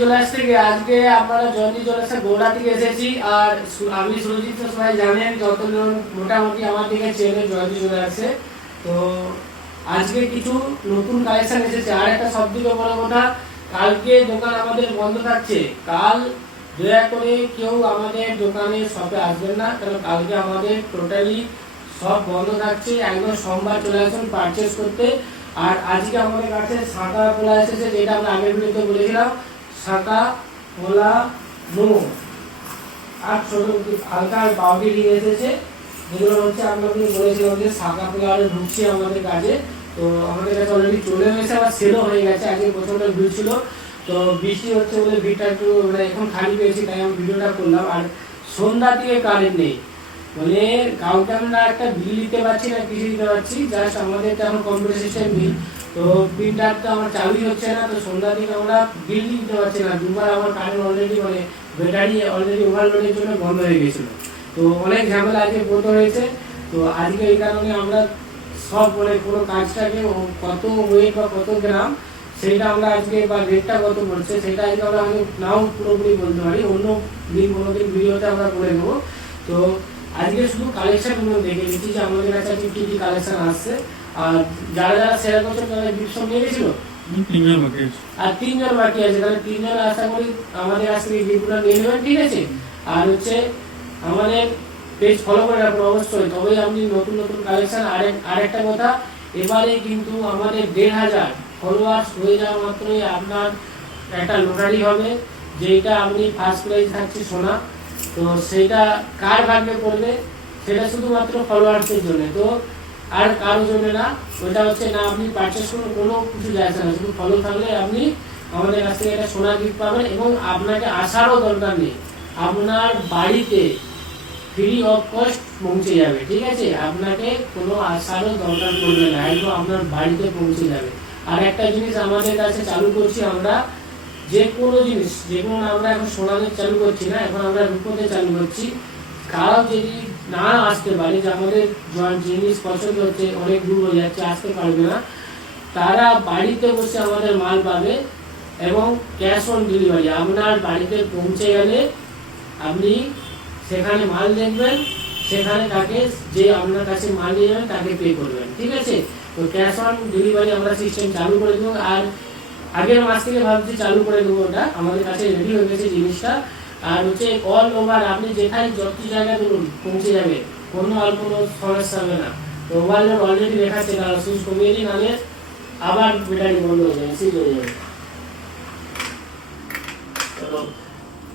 চলে আসছে আজকে আপনারা জয়ন্তী চলে আসছে গোড়া থেকে এসেছি। আর আমি সুরজিৎ, সবাই জানেন, যতজন মোটামুটি আমার দিকে চেনে জয়ন্তী চলে আসছে। তো আজকে কিছু নতুন কালেকশন এসেছে। আর একটা সব থেকে বড় কথা, কালকে দোকান আমাদের বন্ধ থাকছে। কাল দয়া করে কেউ আমাদের দোকানে শপে আসবেন না, কারণ কালকে আমাদের টোটালি সব বন্ধ থাকছে। একদম সোমবার চলে আসুন পারচেস করতে। আর আজকে আমাদের কাছে শাঁখা পোলা এসেছে, যেটা আমরা আগের ভিডিওতে বলেছিলাম। শাঁখা পোলা নো আর ছোট হালকা পাউডি নিয়ে এসেছে, যেগুলো হচ্ছে আপনাদের বলেছিলাম যে শাঁখা পোলা ঢুকছে আমাদের কাছে। তো আমাদের কাছে অলরেডি চলে এসেছে, আবার সেলও হয়ে গেছে। আজকে প্রচন্ড ভিড় ছিল, তো বৃষ্টি হচ্ছে বলে ভিড়টা একটু মানে এখন খালি পেয়েছি, তাই আমি ভিডিওটা করলাম। আর সন্ধ্যা থেকে কারেন্ট নেই, মানে কাউকে আমরা একটা বিল দিতে পারছি না, কিছু দিতে পারছি। জাস্ট আমাদের এখন কম্পিউটার সিস্টেম বিল, তো প্রিন্টার তো আমার চালুই হচ্ছে না। তো সন্ধ্যা থেকে আমরা বিল দিতে পারছি না। দুবার আমার কারেন্ট অলরেডি মানে ব্যাটারি অলরেডি ওভারলোডের জন্য বন্ধ হয়ে গেছিলো। তো অনেক ঝামেলা আজকে বন্ধ হয়েছে। তো আজকে এই কারণে আমরা সব মানে কোনো কাজটাকে কত ওয়েট বা কত গ্রাম সেটা আমরা আজকে, বা রেটটা কত পড়ছে সেটা আজকে আমরা নাও পুরোপুরি বলতে পারি। অন্য দিন কোনো দিন ভিডিওতে আমরা করে দেবো। তো আজকে শুধু কালেকশনগুলো দেখে দিচ্ছি যে আমাদের কাছে আজকে কী কী কালেকশন আসছে। আর যারা যারা শেয়ার করছে তারা গিফট নিয়ে গেছিল, আর 3 জন বাকি আছে। তাহলে 3 জন আশা করি আমাদের কাছ থেকে গিফটগুলো নিয়ে নেবেন, ঠিক আছে। আর হচ্ছে আমাদের পেজ ফলো করে রাখুন অবশ্যই, তবেই আপনি নতুন নতুন কালেকশন। আরেকটা কথা, এবারে কিন্তু আমাদের 1500 ফলোয়ার্স হয়ে যাওয়া মাত্রই আপনার একটা লটারি হবে, যেটা আপনি ফার্স্ট প্রাইজ থাকছে সোনা। তো সেটা কার ভাগ্যে পড়বে সেটা শুধুমাত্র ফলোয়ার্সের জন্য, তো আর কারোর জন্য না। ওইটা হচ্ছে না আপনি পারচেস করুন, কোনো কিছু যায় না, শুধু ফলো থাকলে আপনি আমাদের কাছ থেকে একটা সোনার গিফট পাবেন। এবং আপনাকে আসারও দরকার নেই, আপনার বাড়িতে ফ্রি অফ কস্ট পৌঁছে যাবে, ঠিক আছে। আপনাকে কোনো আসারও দরকার পড়বে না, একদম আপনার বাড়িতে পৌঁছে যাবে। আর একটা জিনিস আমাদের কাছে চালু করছি আমরা, যে কোনো জিনিস, যেমন আমরা এখন সোনাদের চালু করছি না, এখন আমরা রূপোতে চালু করছি। কারো যদি না আসতে পারে, যে আমাদের জিনিস পছন্দ হচ্ছে, অনেক দূর হয়ে যাচ্ছে, আসতে পারবে না, তারা বাড়িতে বসে আমাদের মাল পাবে এবং ক্যাশ অন ডেলিভারি। আপনার বাড়িতে পৌঁছে গেলে আপনি সেখানে মাল দেখবেন, সেখানে তাকে, যে আপনার কাছে মাল নিয়ে যাবেন তাকে পে করবেন, ঠিক আছে। তো ক্যাশ অন ডেলিভারি আমরা সিস্টেম চালু করে দেবো। আর আগের মাস থেকে ভাবছি চালু করে দেবো, ওটা আমাদের কাছে রেডি হয়ে গেছে জিনিসটা। আর হচ্ছে অল ওভার আপনি যেখানে যত জায়গায় ধরুন পৌঁছে যাবে, কোনো আর কোনো সমস্যা হবে না। তো ওভারলোড অলরেডি দেখাচ্ছে, কারণ সুইচ কমিয়ে দিন, নাহলে আবার ব্যাটারি বন্ধ হয়ে যাবে, সিজ হয়ে যাবে। তো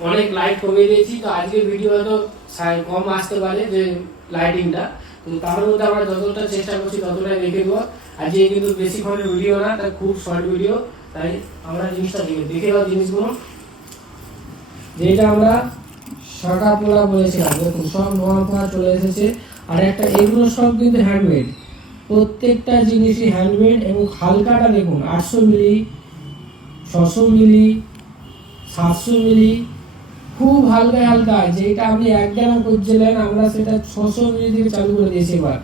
অনেক লাইট কমিয়ে দিয়েছি, তো আজকের ভিডিও হয়তো কম আসতে পারে যে লাইটিংটা, তো তার মধ্যে আমরা যতটা চেষ্টা করছি ততটাই রেখে দেবো। আজকে কিন্তু বেশিক্ষণের ভিডিও না, তাই খুব শর্ট ভিডিও, তাই আমরা জিনিসটা দেখে দেওয়া জিনিসগুলো, যেটা আমরা শাঁখা পোলা বলেছিলাম, দেখুন সব নোয়া চলে এসেছে। আর একটা, এগুলো সব কিন্তু হ্যান্ডমেড, প্রত্যেকটা জিনিসই হ্যান্ডমেড। এবং হালকাটা দেখুন 800 মিলি, 600 মিলি, 700 মিলি, খুব হালকা হালকা। যেটা আপনি 1 গ্রাম করছিলেন, আমরা সেটা 600 মিলি থেকে চালু করে দিয়েছি। এবার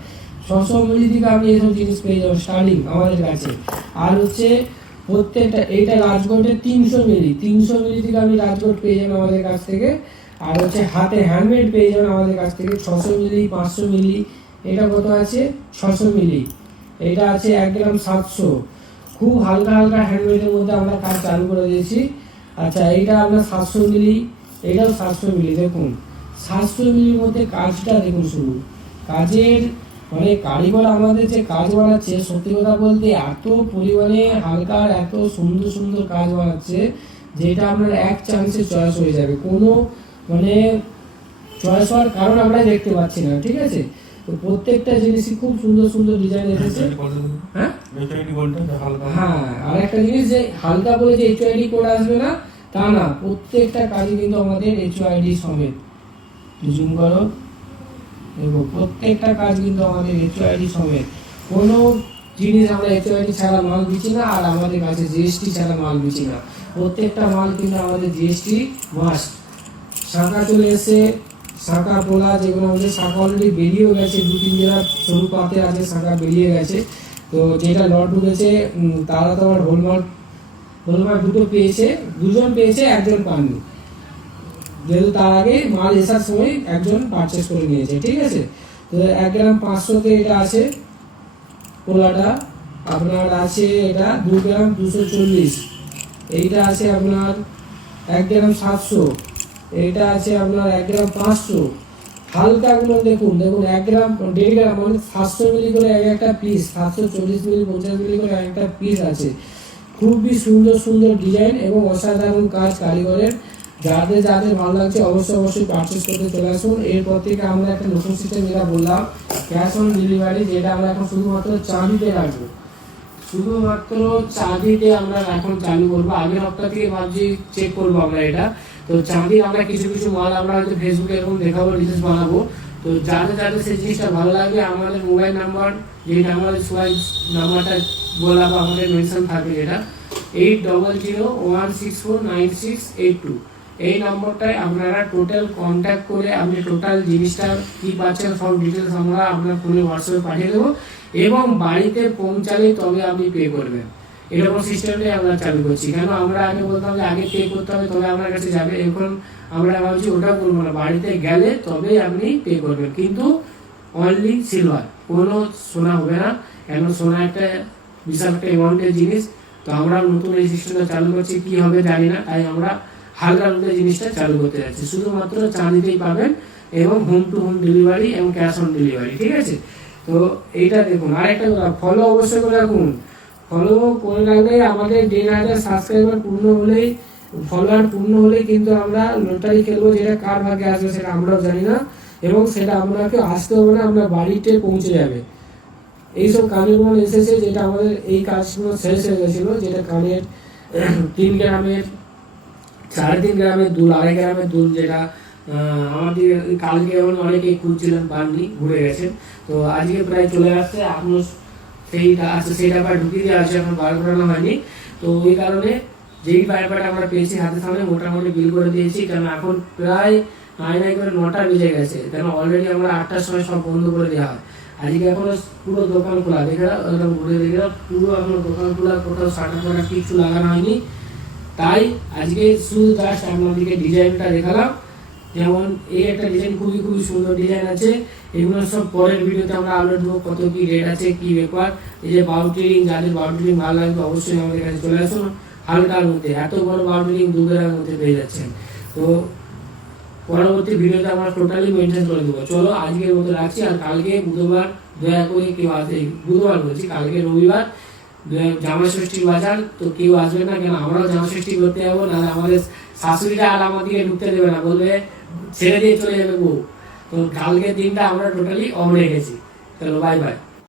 600 মিলি থেকে আপনি এসব জিনিস পেয়ে যাবেন স্টার্টিং আমাদের কাছে। আর হচ্ছে প্রত্যেকটা, এইটা রাজকোটের 300 মিলি, 300 মিলি থেকে আপনি রাজকোট পেয়ে যাবেন আমাদের কাছ থেকে। আর হচ্ছে হাতে হ্যান্ডমেড পেয়ে যাবেন আমাদের কাছ থেকে 600 মিলি, 500 মিলি। এটা কত আছে? 600 মিলি। এটা আছে 1 গ্রাম 700। খুব হালকা হালকা হ্যান্ডমেডের মধ্যে আমরা কাজ চালু করে দিয়েছি। আচ্ছা, এইটা আপনার 700 মিলি, এটাও 700 মিলি। দেখুন 700 মিলির মধ্যে কাজটা দেখুন, শুরু কাজের মানে কারিগর আমাদের যে কাজ বানাচ্ছে, সত্যি কথা বলতে এত পরিমাণে হালকা, এত সুন্দর সুন্দর কাজ বানাচ্ছে, যেটা আপনার এক চান্সে চয়েস হয়ে যাবে। কোনো মানে চয়েস হওয়ার কারণ আমরা দেখতে পাচ্ছি না, ঠিক আছে। তো প্রত্যেকটা জিনিসই খুব সুন্দর সুন্দর ডিজাইন এসেছে। হ্যাঁ, আর একটা জিনিস, যে হালকা বলে যে HYD কোড আসবে না তা না, প্রত্যেকটা কাজে কিন্তু আমাদের HYD সমেত। জুম করো, দেখো প্রত্যেকটা কাজ কিন্তু আমাদের HYD সমেত। কোনো জিনিস আমরা HYD ছাড়া মাল দিচ্ছি না, আর আমাদের কাছে GST ছাড়া মাল দিচ্ছি না। প্রত্যেকটা মাল কিন্তু আমাদের GST মাস্ট। শাঁখা চলে এসে, শাঁখা পোলা, যেগুলো আমাদের শাঁখা অলরেডি বেরিয়েও গেছে, 2-3 জোড়া সরু পাতে আছে, শাঁখা বেরিয়ে গেছে। তো যেটা লট ঢুকেছে তারা তো আবার হোলমার্ক ধন্যবাদ। দুটো পেয়েছে, দুজন পেয়েছে, একজন পাননি, যেহেতু তার আগে মাল এসার সময় একজন পারচেস করে নিয়েছে, ঠিক আছে। তো 1 গ্রাম 500-তে এটা আছে পোলাটা, আপনার আছে এটা 2 গ্রাম 240, এইটা আছে আপনার 1 গ্রাম 700, এইটা আছে আপনার 1 গ্রাম 500। হালকাগুলো দেখুন 1 গ্রাম 1.5 গ্রাম মানে 700 মিলি করে একটা পিস, 740 মিলি 50 মিলি করে একটা পিস আছে। খুবই সুন্দর সুন্দর ডিজাইন এবং অসাধারণ কাজ কারিগরের। যাদের যাদের ভালো লাগছে অবশ্যই পারচেস করতে চলে আসুন। এরপর থেকে আমরা একটা নতুন সিস্টেম যেটা বললাম ক্যাশ অন ডেলিভারি, যেটা আমরা এখন শুধুমাত্র চাঁদিতে রাখবো, শুধুমাত্র চাঁদিতে আমরা এখন চালু করবো। আগের সপ্তাহ থেকে ভাবছি চেক করবো আমরা এটা। তো চাঁদি আমরা কিছু কিছু মাল আমরা হয়তো ফেসবুকে এরকম দেখাবো, রিলস বানাবো। তো যাদের যাদের সেই জিনিসটা ভালো লাগবে আমাদের মোবাইল নাম্বার, যেটা আমাদের সবাই নাম্বারটা বললাম আমাদের মেনশন থাকবে, যেটা 8001649682, এই নম্বরটায় আপনারা টোটাল কন্ট্যাক্ট করে আপনি টোটাল জিনিসটা কি পাচ্ছেন সব ডিটেলস আমরা আপনার ফোনে হোয়াটসঅ্যাপে পাঠিয়ে দেবো এবং বাড়িতে পৌঁছালে তবে আপনি পে করবেন। এরকম সিস্টেমটাই আমরা চালু করছি। কেন আমরা আগে বলতাম যে আগে পে করতে হবে তবে আপনার কাছে যাবে, এখন আমরা ভাবছি ওটা করবো না, বাড়িতে গেলে তবে আপনি পে করবেন, কিন্তু অনলি সিলভার, কোনো সোনা হবে না। কেন সোনা একটা বিশাল একটা অ্যামাউন্টের জিনিস। তো আমরা নতুন এই সিস্টেমটা চালু করছি, কি হবে জানি না, তাই আমরা হালকা হালকা জিনিসটা চালু করতে যাচ্ছি। শুধুমাত্র চাঁদিতেই পাবেন এবং হোম টু হোম ডেলিভারি এবং ক্যাশ অন ডেলিভারি, ঠিক আছে। তো এইটা দেখুন। আরেকটা কথা, ফলো অবশ্যই করে রাখুন, ফলো করে রাখলে আমাদের 1,500 সাবস্ক্রাইবার পূর্ণ হলেই, ফলোয়ার পূর্ণ হলেই কিন্তু আমরা লটারি খেলবো, যেটা কার ভাগে আসবে সেটা আমরাও জানি না এবং সেটা আপনাকে আসতে হবে না, আমরা বাড়িতে পৌঁছে যাবে। এইসব কানের মাল এসেছে, যেটা আমাদের এই কাজগুলো শেষ হয়ে গেছিলো, যেটা কানের 3 গ্রামের 3.5 গ্রামের দুল, 2.5 গ্রামের দুল, যেটা আমাদের কালকে যেমন অনেকেই খুঁজছিলেন পাননি, ঘুরে গেছেন। তো আজকে প্রায় চলে আসছে, এখনো সেইটা আছে, সেইটা আবার ঢুকিয়ে দেওয়া আছে, এখন বার করানো হয়নি। তো ওই কারণে যেই ব্যাপারটা আমরা পেয়েছি হাতে সামনে মোটামুটি বিল করে দিয়েছি, কারণ এখন প্রায় নাই করে 9টা বেজে গেছে, কেন অলরেডি আমরা 8টার সময় সব বন্ধ করে দেওয়া হয়। আজকে এখনো পুরো দোকান খোলা, দেখে ঘুরে দেখে পুরো এখনো দোকান খোলা, কোথাও শাটার ফাটার কিছু লাগানো হয়নি। তাই আজকে শুধু জাস্ট আপনাদেরকে ডিজাইনটা দেখালাম। যেমন এই একটা ডিজাইন খুবই খুবই সুন্দর ডিজাইন আছে, এগুলো সব পরের ভিডিওতে আমরা আপলোড দেবো, কত কি রেট আছে কি ব্যাপার। এই যে বাউটি রিং, যাদের বাউটি রিং ভালো লাগবে অবশ্যই আমাদের কাছে চলে আসুন। হালকার মধ্যে এত বড় বাউটি রিং 2 গ্রামের মধ্যে পেয়ে যাচ্ছেন। তো পরবর্তী ভিডিওতে আমরা টোটালি মেনটেন করে দেবো। চলো আজকের মতো রাখছি, আর কালকে বুধবার দয়া করে কেউ আসে, বুধবার বলছি, কালকে রবিবার জামা ষষ্ঠীর বাজার, তো কেউ আসবে না, কেন আমরাও জামা ষষ্ঠী করতে যাবো, না আমাদের শাশুড়িরা আর আমাদেরকে ঢুকতে দেবে না, বলবে ছেড়ে দিয়ে চলে যাবে বউ। তো কালকে দিনটা আমরা টোটালি অফ রেখেছি। চলো বাই বাই।